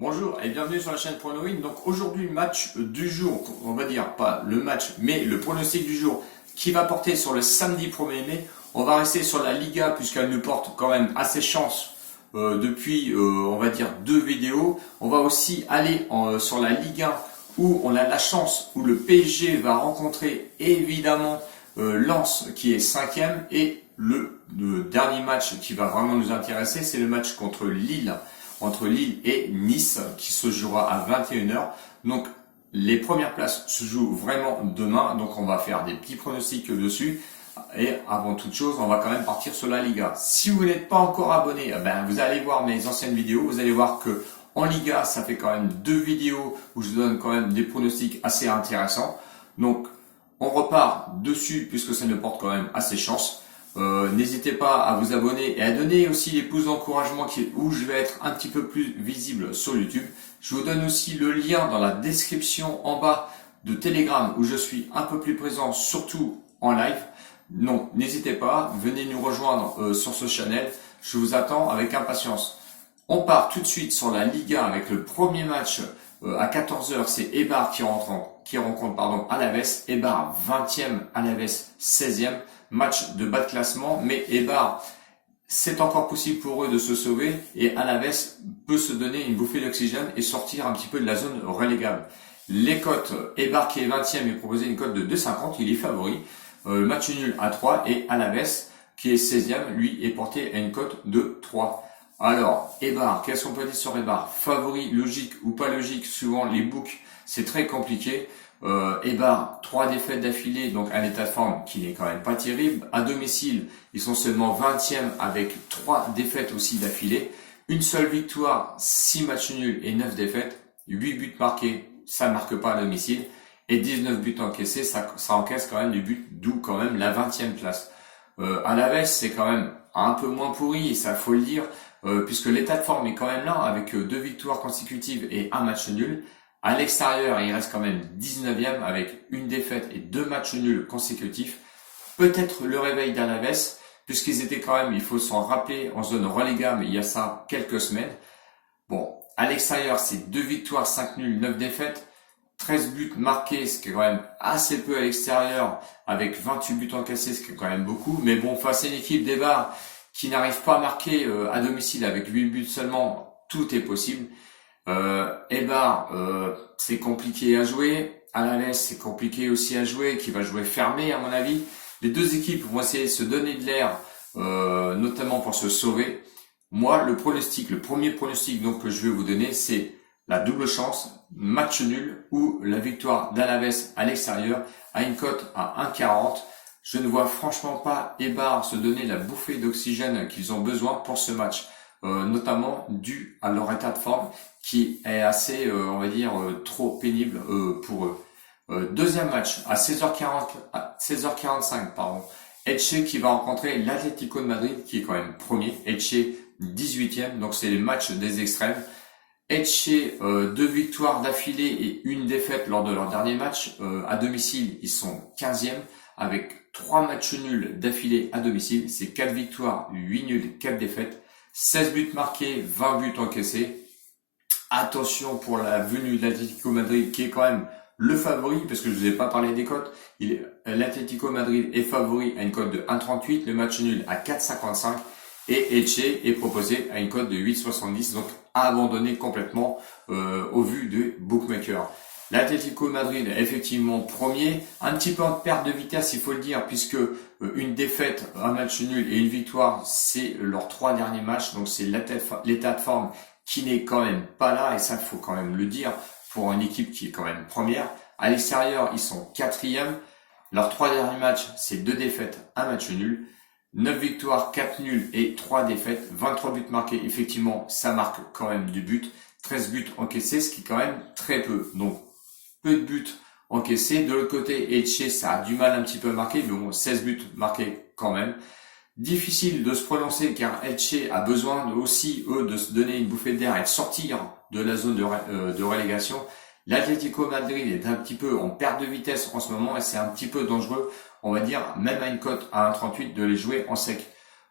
Bonjour et bienvenue sur la chaîne PronoWin. Donc aujourd'hui, le match du jour, on va dire pas le match, mais le pronostic du jour qui va porter sur le samedi 1er mai. On va rester sur la Liga puisqu'elle nous porte quand même assez chance depuis, on va dire, deux vidéos. On va aussi aller sur la Ligue 1 où on a la chance, où le PSG va rencontrer évidemment Lens qui est 5e et le dernier match qui va vraiment nous intéresser, c'est le match contre Lille et Nice qui se jouera à 21h. Donc les premières places se jouent vraiment demain, donc on va faire des petits pronostics dessus. Et avant toute chose, on va quand même partir sur la Liga. Si vous n'êtes pas encore abonné, vous allez voir mes anciennes vidéos, vous allez voir que en Liga, ça fait quand même deux vidéos où je donne quand même des pronostics assez intéressants. Donc on repart dessus puisque ça nous porte quand même assez chance. N'hésitez pas à vous abonner et à donner aussi les pouces d'encouragement où je vais être un petit peu plus visible sur YouTube. Je vous donne aussi le lien dans la description en bas de Telegram où je suis un peu plus présent, surtout en live. Donc n'hésitez pas, venez nous rejoindre sur ce channel. Je vous attends avec impatience. On part tout de suite sur la Liga avec le premier match à 14h. C'est Eibar qui rencontre Alavés. Eibar 20e, Alavés 16e. Match de bas de classement, mais Eibar, c'est encore possible pour eux de se sauver et Alavés peut se donner une bouffée d'oxygène et sortir un petit peu de la zone relégable. Les cotes, Eibar qui est 20e est proposé une cote de 2,50, il est favori. Match nul à 3 et Alavés qui est 16e, lui est porté à une cote de 3. Alors, Eibar, qu'est-ce qu'on peut dire sur Eibar? Favori, logique ou pas logique, suivant les books, c'est très compliqué. Eibar, 3 défaites d'affilée, donc un état de forme qui n'est quand même pas terrible. À domicile, ils sont seulement 20e avec 3 défaites aussi d'affilée. Une seule victoire, 6 matchs nuls et 9 défaites. 8 buts marqués, ça ne marque pas à domicile. Et 19 buts encaissés, ça encaisse quand même du but, d'où quand même la 20e place. Alavés, c'est quand même un peu moins pourri, et ça faut le dire, puisque l'état de forme est quand même là, avec 2 victoires consécutives et un match nul. À l'extérieur, il reste quand même 19e avec une défaite et 2 matchs nuls consécutifs. Peut-être le réveil d'Alavés, puisqu'ils étaient quand même, il faut s'en rappeler, en zone relégable il y a ça quelques semaines. Bon, à l'extérieur, c'est 2 victoires, 5 nuls, 9 défaites, 13 buts marqués, ce qui est quand même assez peu à l'extérieur, avec 28 buts encaissés, ce qui est quand même beaucoup. Mais bon, face à une équipe d'Eibar qui n'arrive pas à marquer à domicile avec 8 buts seulement, tout est possible. Eibar, c'est compliqué à jouer. Alavés, c'est compliqué aussi à jouer, qui va jouer fermé à mon avis. Les deux équipes vont essayer de se donner de l'air, notamment pour se sauver. Moi, le premier pronostic donc que je vais vous donner, c'est la double chance, match nul ou la victoire d'Alavés à l'extérieur à une cote à 1,40. Je ne vois franchement pas Eibar se donner la bouffée d'oxygène qu'ils ont besoin pour ce match. Notamment dû à leur état de forme qui est assez, on va dire, trop pénible pour eux. Deuxième match à 16h45, Elche qui va rencontrer l'Atlético de Madrid qui est quand même premier. Elche 18e, donc c'est les matchs des extrêmes. Elche, 2 victoires d'affilée et une défaite lors de leur dernier match. À domicile, ils sont 15e avec 3 matchs nuls d'affilée à domicile. C'est 4 victoires, 8 nuls, 4 défaites. 16 buts marqués, 20 buts encaissés. Attention pour la venue de l'Atlético Madrid qui est quand même le favori, parce que je ne vous ai pas parlé des cotes. L'Atlético Madrid est favori à une cote de 1,38, le match nul à 4,55 et Elche est proposé à une cote de 8,70, donc à abandonner complètement au vu de bookmakers. L'Atlético Madrid est effectivement premier, un petit peu en perte de vitesse il faut le dire, puisque une défaite, un match nul et une victoire, c'est leurs 3 derniers matchs, donc c'est l'état de forme qui n'est quand même pas là, et ça il faut quand même le dire pour une équipe qui est quand même première. À l'extérieur, ils sont 4e, leurs 3 derniers matchs, c'est 2 défaites, un match nul, 9 victoires, 4 nuls et 3 défaites, 23 buts marqués, effectivement ça marque quand même du but, 13 buts encaissés, ce qui est quand même très peu, donc peu de buts encaissés. De l'autre côté, Elche, ça a du mal un petit peu à marquer, mais bon, 16 buts marqués quand même. Difficile de se prononcer car Elche a besoin aussi, eux, de se donner une bouffée d'air et de sortir de la zone de relégation. L'Atlético Madrid est un petit peu en perte de vitesse en ce moment et c'est un petit peu dangereux, on va dire, même à une cote à 1,38 de les jouer en sec.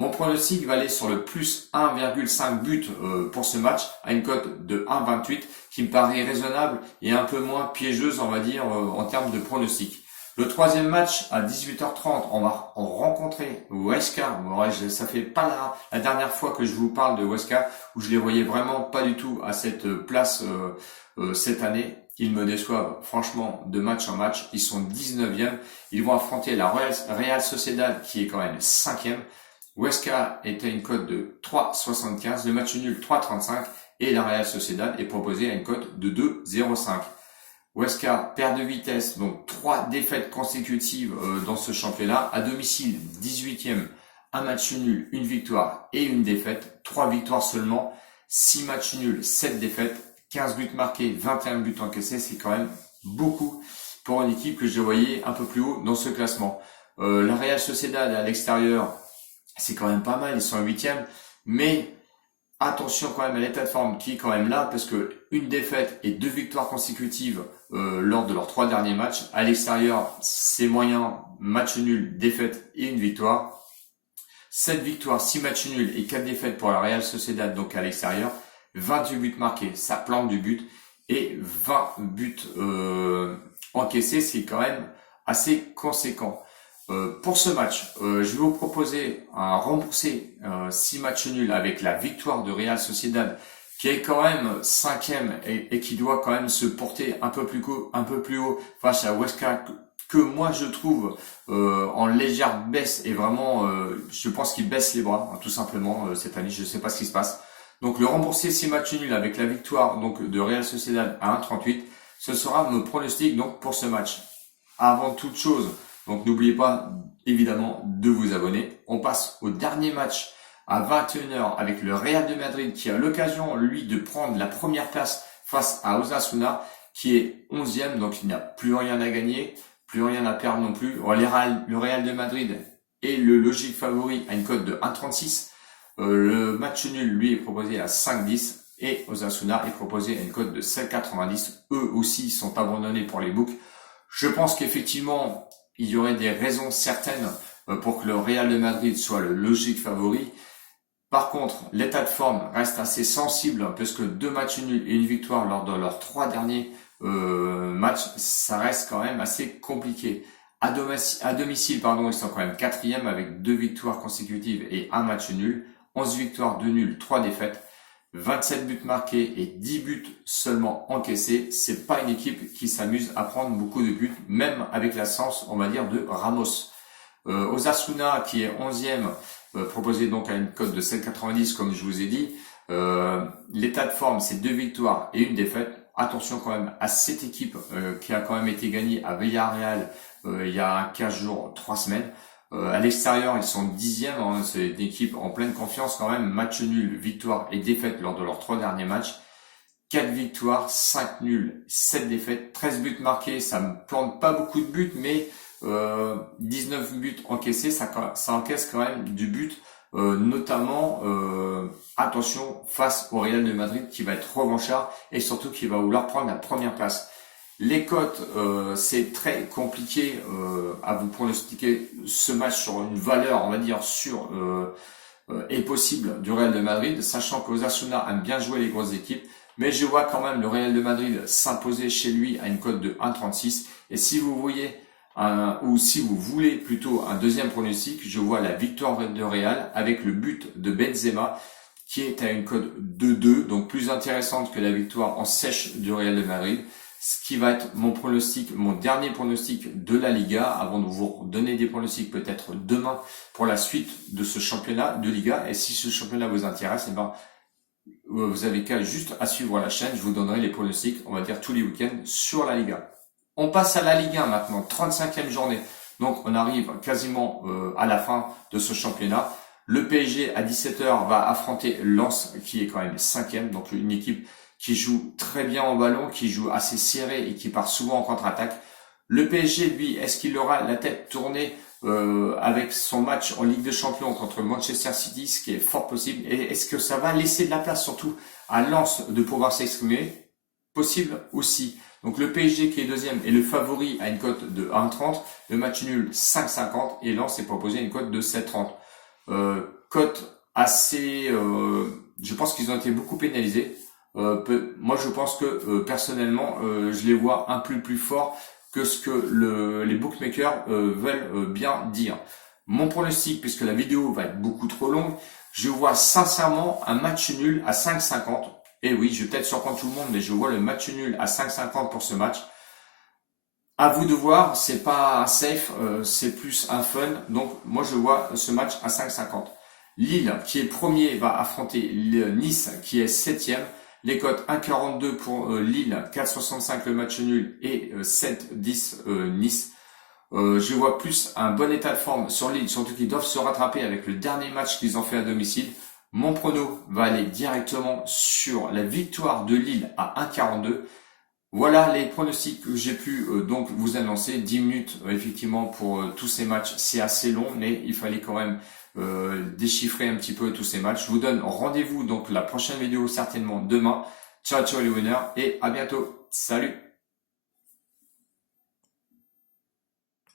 Mon pronostic va aller sur le plus 1,5 but pour ce match, à une cote de 1,28 qui me paraît raisonnable et un peu moins piégeuse, on va dire, en termes de pronostic. Le troisième match à 18h30, on va rencontrer Huesca. Ouais, ça fait pas la dernière fois que je vous parle de Huesca, où je les voyais vraiment pas du tout à cette place cette année. Ils me déçoivent franchement de match en match. Ils sont 19e. Ils vont affronter la Real Sociedad qui est quand même 5e. Huesca est à une cote de 3,75. Le match nul 3,35. Et la Real Sociedad est proposée à une cote de 2,05. Huesca perd de vitesse, donc 3 défaites consécutives dans ce championnat. À domicile, 18e, un match nul, une victoire et une défaite. 3 victoires seulement, 6 matchs nuls, 7 défaites, 15 buts marqués, 21 buts encaissés. C'est quand même beaucoup pour une équipe que je voyais un peu plus haut dans ce classement. La Real Sociedad à l'extérieur, c'est quand même pas mal, ils sont 8e, mais attention quand même à l'état de forme qui est quand même là, parce que une défaite et 2 victoires consécutives lors de leurs 3 derniers matchs. À l'extérieur, c'est moyen, match nul, défaite et une victoire. 7 victoires, 6 matchs nuls et 4 défaites pour la Real Sociedad, donc à l'extérieur. 28 buts marqués, ça plante du but, et 20 buts encaissés, c'est quand même assez conséquent. Pour ce match, je vais vous proposer un remboursé 6 matchs nuls avec la victoire de Real Sociedad, qui est quand même 5e et qui doit quand même se porter un peu plus haut face à Huesca, que moi je trouve en légère baisse, et vraiment je pense qu'il baisse les bras, tout simplement cette année. Je ne sais pas ce qui se passe. Donc le remboursé 6 matchs nuls avec la victoire donc de Real Sociedad à 1,38, ce sera mon pronostic donc pour ce match. Avant toute chose, donc n'oubliez pas évidemment de vous abonner. On passe au dernier match à 21h avec le Real de Madrid, qui a l'occasion lui de prendre la première place face à Osasuna qui est 11e, donc il n'y a plus rien à gagner, plus rien à perdre non plus. Le Real de Madrid est le logique favori à une cote de 1,36. Le match nul lui est proposé à 5,10 et Osasuna est proposé à une cote de 7,90. Eux aussi sont abandonnés pour les books. Je pense qu'effectivement il y aurait des raisons certaines pour que le Real de Madrid soit le logique favori. Par contre, l'état de forme reste assez sensible, puisque 2 matchs nuls et une victoire lors de leurs 3 derniers matchs, ça reste quand même assez compliqué. À domicile, ils sont quand même 4e avec 2 victoires consécutives et 1 match nul. 11 victoires, 2 nuls, 3 défaites. 27 buts marqués et 10 buts seulement encaissés. C'est pas une équipe qui s'amuse à prendre beaucoup de buts, même avec l'absence, on va dire, de Ramos. Osasuna, qui est 11e, proposé donc à une cote de 7,90 comme je vous ai dit. L'état de forme, c'est 2 victoires et une défaite. Attention quand même à cette équipe qui a quand même été gagnée à Villarreal il y a 15 jours, 3 semaines. À l'extérieur, ils sont 10e, hein, c'est une équipe en pleine confiance quand même. Match nul, victoire et défaite lors de leurs 3 derniers matchs. 4 victoires, 5 nuls, 7 défaites, 13 buts marqués. Ça me plante pas beaucoup de buts, mais 19 buts encaissés, ça encaisse quand même du but. Notamment, attention, face au Real de Madrid qui va être revanchard et surtout qui va vouloir prendre la première place. Les cotes, c'est très compliqué à vous pronostiquer ce match sur une valeur, on va dire, sûre et possible du Real de Madrid, sachant qu'Osasuna aime bien jouer les grosses équipes, mais je vois quand même le Real de Madrid s'imposer chez lui à une cote de 1,36. Et si vous voyez ou si vous voulez plutôt un deuxième pronostic, je vois la victoire de Real avec le but de Benzema qui est à une cote de 2, donc plus intéressante que la victoire en sèche du Real de Madrid. Ce qui va être mon pronostic, mon dernier pronostic de la Liga, avant de vous donner des pronostics peut-être demain pour la suite de ce championnat de Liga. Et si ce championnat vous intéresse, eh ben, vous avez qu'à juste à suivre la chaîne, je vous donnerai les pronostics, on va dire tous les week-ends sur la Liga. On passe à la Ligue 1 maintenant, 35e journée. Donc on arrive quasiment à la fin de ce championnat. Le PSG à 17h va affronter Lens qui est quand même 5e, donc une équipe qui joue très bien en ballon, qui joue assez serré et qui part souvent en contre-attaque. Le PSG, lui, est-ce qu'il aura la tête tournée avec son match en Ligue des Champions contre Manchester City, ce qui est fort possible? Et est-ce que ça va laisser de la place surtout à Lens de pouvoir s'exprimer? Possible aussi. Donc le PSG qui est deuxième est le favori à une cote de 1,30, le match nul 5,50 et Lens est proposé à une cote de 7,30. cote assez... je pense qu'ils ont été beaucoup pénalisés. Moi, je pense que personnellement, je les vois un peu plus forts que ce que les bookmakers veulent bien dire. Mon pronostic, puisque la vidéo va être beaucoup trop longue, je vois sincèrement un match nul à 5,50. Et oui, je vais peut-être surprendre tout le monde, mais je vois le match nul à 5,50 pour ce match. À vous de voir, c'est pas un safe, c'est plus un fun. Donc moi je vois ce match à 5,50. Lille qui est premier va affronter Nice qui est septième. Les cotes 1,42 pour Lille, 4,65 le match nul et 7,10 Nice. Je vois plus un bon état de forme sur Lille, surtout qu'ils doivent se rattraper avec le dernier match qu'ils ont fait à domicile. Mon prono va aller directement sur la victoire de Lille à 1,42. Voilà les pronostics que j'ai pu donc vous annoncer. 10 minutes effectivement pour tous ces matchs, c'est assez long, mais il fallait quand même déchiffrer un petit peu tous ces matchs. Je vous donne rendez-vous donc la prochaine vidéo certainement demain. Ciao ciao les winners et à bientôt. Salut!